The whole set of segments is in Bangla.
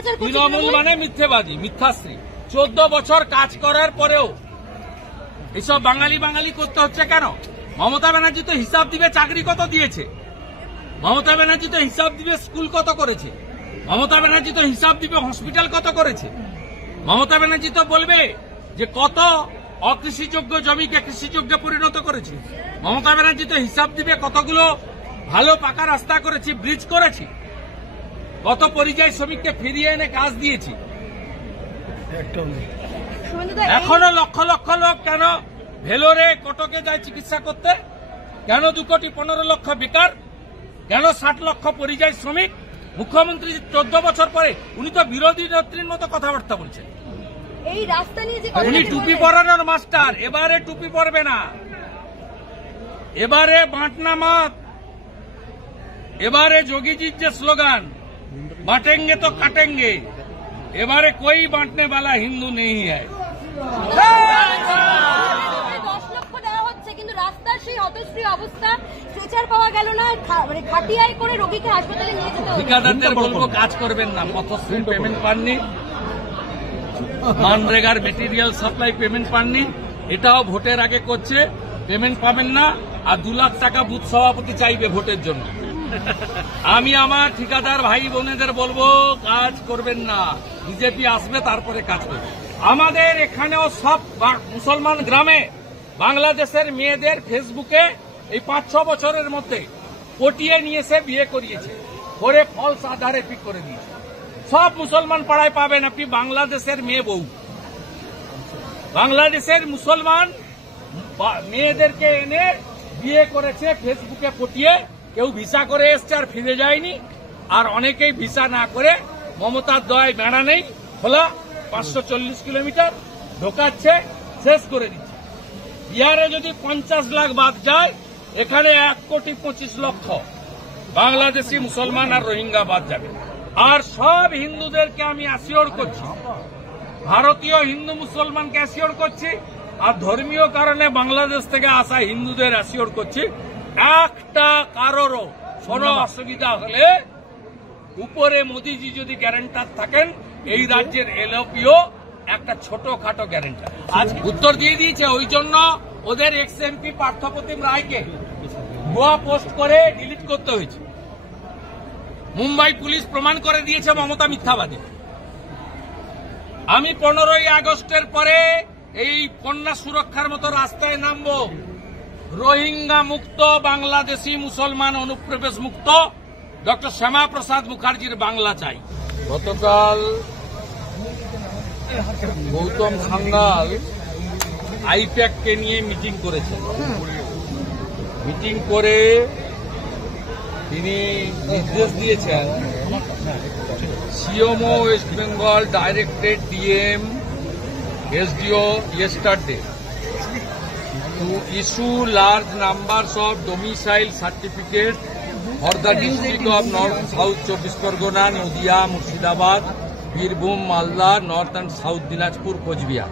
তৃণমূল মানে মিথ্যেবাদী, মিথ্যাশ্রী। 14 বছর কাজ করার পরেও এসব বাঙালি করতে হচ্ছে কেন? মমতা ব্যানার্জি তো হিসাব দিবে চাকরি কত দিয়েছে, মমতা ব্যানার্জি তো হিসাব দিবে স্কুল কত করেছে, মমতা ব্যানার্জি তো হিসাব দিবে হসপিটাল কত করেছে, মমতা ব্যানার্জি তো বলবে যে কত অকৃষিযোগ্য জমিকে কৃষিযোগ্যে পরিণত করেছে, মমতা ব্যানার্জি তো হিসাব দিবে কতগুলো ভালো পাকা রাস্তা করেছি, ব্রিজ করেছি, কত পরিযায়ী শ্রমিককে ফিরিয়ে এনে কাজ দিয়েছি। এখনো লক্ষ লক্ষ লোক কেন ভেলোরে কটকে যায় চিকিৎসা করতে? কেন 2,15,00,000 বেকার? কেন 60 লক্ষ পরিযায়ী শ্রমিক? মুখ্যমন্ত্রী 14 বছর পরে উনি তো বিরোধী নেত্রীর মতো কথাবার্তা বলছেন। এই রাস্তা নিয়ে যে উনি টুপি পরানোর মাস্টার, এবারে টুপি পরবে না, এবারে বাঁটনা মত, এবারে যোগীজির যে স্লোগান बांटेंगे तो काटेंगे, এবারে कोई बांटने वाला हिंदू नहीं है। 10 লক্ষ দেওয়া হচ্ছে কিন্তু রাস্তার সেই হতশ্রী অবস্থা, স্ট্রেচার পাওয়া গেল না, মানে খাটিয়ায় করে রোগীকে হাসপাতালে নিয়ে যেতে হচ্ছে। ঠিকাদারদের বলবো কাজ করবেন না, পথশ্রীর পেমেন্ট পাননি, মানরেগার মেটেরিয়াল সাপ্লাই পেমেন্ট পাননি, এটাও ভোটের আগে করছে, পেমেন্ট পাবেন না, আর 2 লাখ টাকা বুথ সভাপতি চাইবে ভোটের জন্য। আমি আমার ঠিকাদার ভাই বোনেদের বলবো কাজ করবেন না, বিজেপি আসবে তারপরে কাজ করবে। আমাদের এখানেও সব মুসলমান গ্রামে বাংলাদেশের মেয়েদের ফেসবুকে এই 5-6 বছরের মধ্যে পটিয়ে নিয়ে এসে বিয়ে করিয়েছে, করে ফলস আধারে পিক করে দিয়েছে। সব মুসলমান পাড়ায় পাবেন আপনি বাংলাদেশের মেয়ে বউ, বাংলাদেশের মুসলমান মেয়েদেরকে এনে বিয়ে করেছে ফেসবুকে পটিয়ে। কেউ ভিসা করে এসছে আর ফিরে যায়নি, আর অনেকেই ভিসা না করে মমতার দয়ায় বেড়া নেই খোলা 540 কিলোমিটার ঢোকাচ্ছে, শেষ করে দিচ্ছে। বিহারে যদি 50 লাখ বাদ যায়, এখানে 1,25,00,000 বাংলাদেশি মুসলমান আর রোহিঙ্গা বাদ যাবে। আর সব হিন্দুদেরকে আমি অ্যাসিওর করছি, ভারতীয় হিন্দু মুসলমানকে অ্যাসিওর করছি, আর ধর্মীয় কারণে বাংলাদেশ থেকে আসা হিন্দুদের অ্যাসিওর করছি, একটা কারোরও কোনো অসুবিধা হলে উপরে মোদিজি যদি গ্যারান্টার থাকেন, এই রাজ্যের এলওপিও একটা ছোটখাটো গ্যারান্টার আজ উত্তর দিয়ে দিয়েছে। ওই জন্য ওদের এক্স এমপি পার্থপ্রতিম রায়কে ভুয়া পোস্ট করে ডিলিট করতে হয়েছে। মুম্বাই পুলিশ প্রমাণ করে দিয়েছে মমতা মিথ্যাবাদী। আমি 15ই আগস্টের পরে এই কন্যা সুরক্ষার মতো রাস্তায় নামবো, রোহিঙ্গা মুক্ত, বাংলাদেশি মুসলমান অনুপ্রবেশ মুক্ত, ডক্টর শ্যামা প্রসাদ মুখার্জির বাংলা চাই। গতকাল গৌতম সান্যাল আইপ্যাককে নিয়ে মিটিং করেছেন। মিটিং করে তিনি নির্দেশ দিয়েছেন CMO West Bengal directed DM SDO yesterday to issue large numbers of domicile certificates for the district of North South 24 Pargona, Nadia, Murshidabad, Birbhum, Malda, North and South Dinajpur, Coachbihar.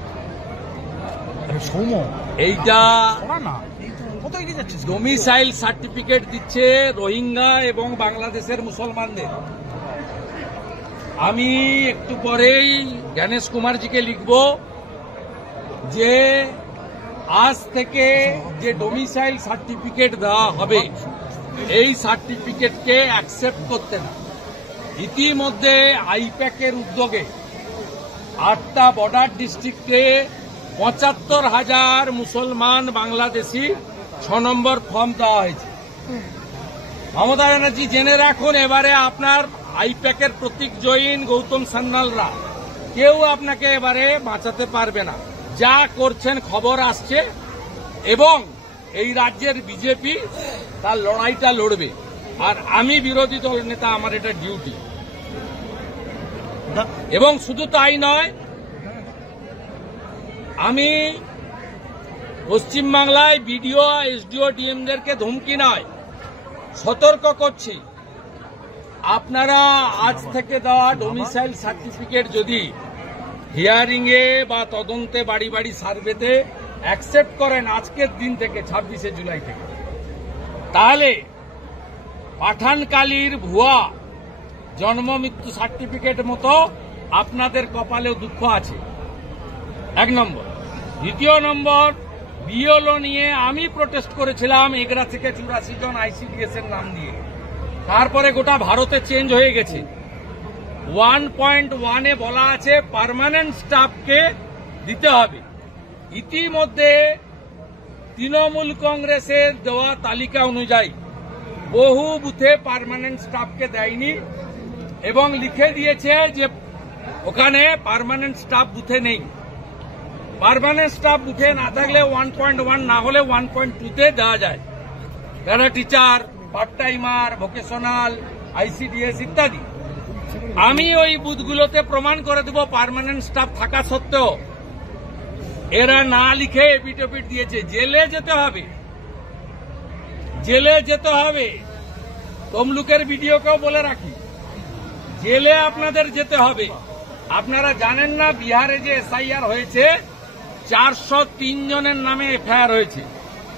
এইটা ডোমিসাইল সার্টিফিকেট দিচ্ছে রোহিঙ্গা এবং বাংলাদেশের মুসলমানদের। আমি একটু পরেই জ্ঞানেশ কুমারজিকে লিখব যে আজ থেকে যে ডোমিসাইল সার্টিফিকেট দেওয়া হবে, এই সার্টিফিকেটকে অ্যাকসেপ্ট করতে না। ইতিমধ্যে আইপ্যাকের উদ্যোগে 8টা বর্ডার ডিস্ট্রিক্টে 75,000 মুসলমান বাংলাদেশি 6 নম্বর ফর্ম দেওয়া হয়েছে। মমতা ব্যানার্জি জেনে রাখুন, এবারে আপনার আইপ্যাকের প্রতীক জৈন, গৌতম সান্যালরা কেউ আপনাকে এবারে বাঁচাতে পারবে না। যা করছেন খবর আসছে, এবং এই রাজ্যের বিজেপি তার লড়াইটা লড়বে। আর আমি বিরোধী দল নেতা, আমার এটা ডিউটি। এবং শুধু তাই নয়, আমি পশ্চিমবাংলায় বিডিও, SDO, ডিএমদেরকে ধমকি নয়, সতর্ক করছি, আপনারা আজ থেকে দেওয়া ডোমিসাইল সার্টিফিকেট যদি হিয়ারিং এ বা তদন্তে বাড়ি বাড়ি সার্ভেতে অ্যাকসেপ্ট করেন আজকের দিন থেকে 26শে জুলাই থেকে, তাহলে পাঠানকালীর ভুয়া জন্ম মৃত্যু সার্টিফিকেট মতো আপনাদের কপালেও দুঃখ আছে, 1 নম্বর। দ্বিতীয় নম্বর, বিএলও নিয়ে আমি প্রোটেস্ট করেছিলাম 11 থেকে 84 জন আইসিডিএস এর নাম দিয়ে। তারপরে গোটা ভারতে চেঞ্জ হয়ে গেছে। 1.1 বলা আছে পার্মানেন্ট স্টাফকে দিতে হবে। ইতিমধ্যে তৃণমূল কংগ্রেসের দেওয়া তালিকা অনুযায়ী বহু বুথে পার্মানেন্ট স্টাফকে দেয়নি এবং লিখে দিয়েছে যে ওখানে পার্মানেন্ট স্টাফ বুথে নেই। পার্মানেন্ট স্টাফ বুথে না থাকলে 1.1 না হলে 1.2 তে দেওয়া যায়। Para teacher, part timer, vocational, ICDS ইত্যাদি। আমি ওই বুথগুলোতে প্রমাণ করে দেব পার্মানেন্ট স্টাফ থাকা সত্ত্বেও এরা না লিখে এপিট দিয়েছে। জেলে যেতে হবে, জেলে যেতে হবে। তমলুকের ভিডিওকেও বলে রাখি, জেলে আপনাদের যেতে হবে। আপনারা জানেন না বিহারে যে এসআইআর হয়েছে 403 জনের নামে এফআইআর হয়েছে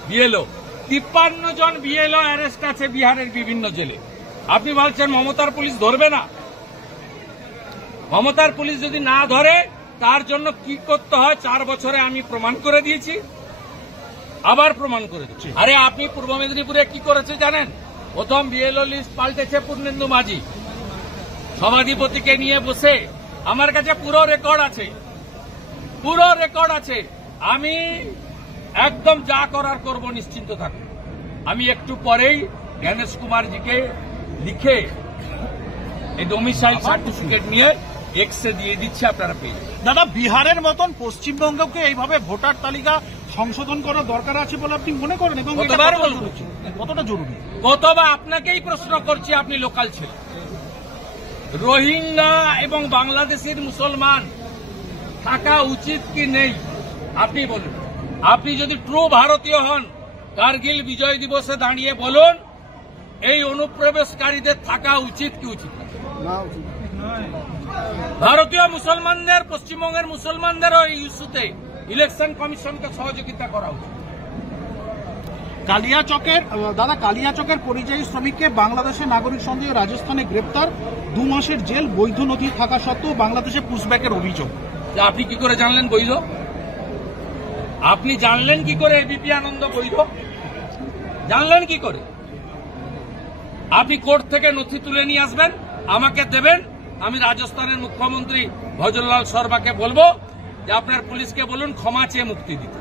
বিএলও। 53 জন বিএলও অ্যারেস্ট আছে বিহারের বিভিন্ন জেলে। আপনি বলছেন মমতার পুলিশ ধরবে না? মমতার পুলিশ যদি না ধরে তার জন্য কি করতে হয় 4 বছরে আমি প্রমাণ করে দিয়েছি, আবার প্রমাণ করে দিচ্ছি। আরে আপনি পূর্ব মেদিনীপুরে কি করেছে জানেন? প্রথম বিএলও লিস্ট পাল্টেছে পূর্ণেন্দু মাঝি, সভাধিপতিকে নিয়ে বসে। আমার কাছে পুরো রেকর্ড আছে, পুরো রেকর্ড আছে। আমি একদম যা করার করব, নিশ্চিন্ত থাকুন। আমি একটু পরেই গণেশ কুমারজিকে লিখে এই ডোমিসাইল সার্টিফিকেট নিয়ে এক্সে দিয়ে দিচ্ছি, আপনারা পেয়ে যাবেন। দাদা, বিহারের মতন পশ্চিমবঙ্গকে এইভাবে ভোটার তালিকা সংশোধন করার দরকার আছে বলে আপনি মনে করেন? এবং কতবার বলবো, কতটা জরুরি? কতবার আপনাকেই প্রশ্ন করছি, আপনি লোকাল ছিলেন। রোহিঙ্গা এবং বাংলাদেশের মুসলমান থাকা উচিত কি নেই আপনি বলুন। আপনি যদি ট্রু ভারতীয় হন, কার্গিল বিজয় দিবসে দাঁড়িয়ে বলুন এই অনুপ্রবেশকারীদের থাকা উচিত কি উচিত না? ভারতীয় মুসলমানদের, পশ্চিমবঙ্গের মুসলমানদের ওই ইস্যুতে ইলেকশন কমিশনকে সহযোগিতা করা উচিত। কালিয়াচকের পরিযায়ী শ্রমিককে বাংলাদেশের নাগরিক সন্দেহে রাজস্থানে গ্রেপ্তার, 2 মাসের জেল, বৈধ নথি থাকা সত্ত্বেও বাংলাদেশে পুশব্যাকের অভিযোগ। আপনি কি করে জানলেন বৈধ? আপনি জানলেন কি করে এবিপি আনন্দ বৈধ? জানলেন কি করে? আপনি কোর্ট থেকে নথি তুলে নিয়ে আসবেন, আমাকে দেবেন, আমি রাজস্থানের মুখ্যমন্ত্রী ভজনলাল শর্মাকে বলবো যে আপনার পুলিশকে বলুন ক্ষমা চেয়ে মুক্তি দিতে।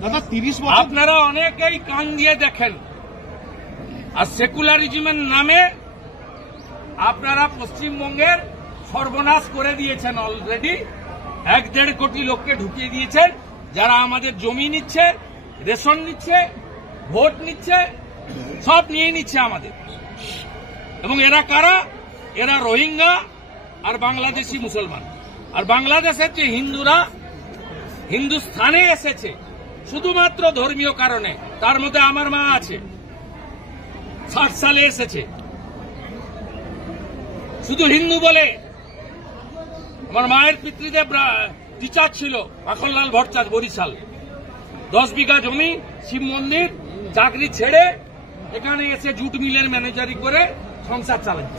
দাদা, 30 বছর আপনারা অনেকেই কান দিয়ে দেখেন, আর সেকুলারিজমের নামে আপনারা পশ্চিমবঙ্গের সর্বনাশ করে দিয়েছেন। অলরেডি 1-1.5 কোটি লোককে ঢুকিয়ে দিয়েছেন, যারা আমাদের জমি নিচ্ছে, রেশন নিচ্ছে, ভোট নিচ্ছে, সব নিয়ে নিচ্ছে আমাদের। এবং এরা কারা? এরা রোহিঙ্গা আর বাংলাদেশি মুসলমান। আর বাংলাদেশের যে হিন্দুরা হিন্দুস্থানে এসেছে শুধুমাত্র ধর্মীয় কারণে, তার মধ্যে আমার মা আছে, 60 সালে এসেছে শুধু হিন্দু বলে। আমার মায়ের পিতৃদেব টিচার ছিল, মাখনলাল ভট্টাচার্য, বরিশাল। 10 বিঘা জমি, শিব মন্দির, চাকরি ছেড়ে এখানে এসে জুট মিলের ম্যানেজারি করে সংসার চালাচ্ছে।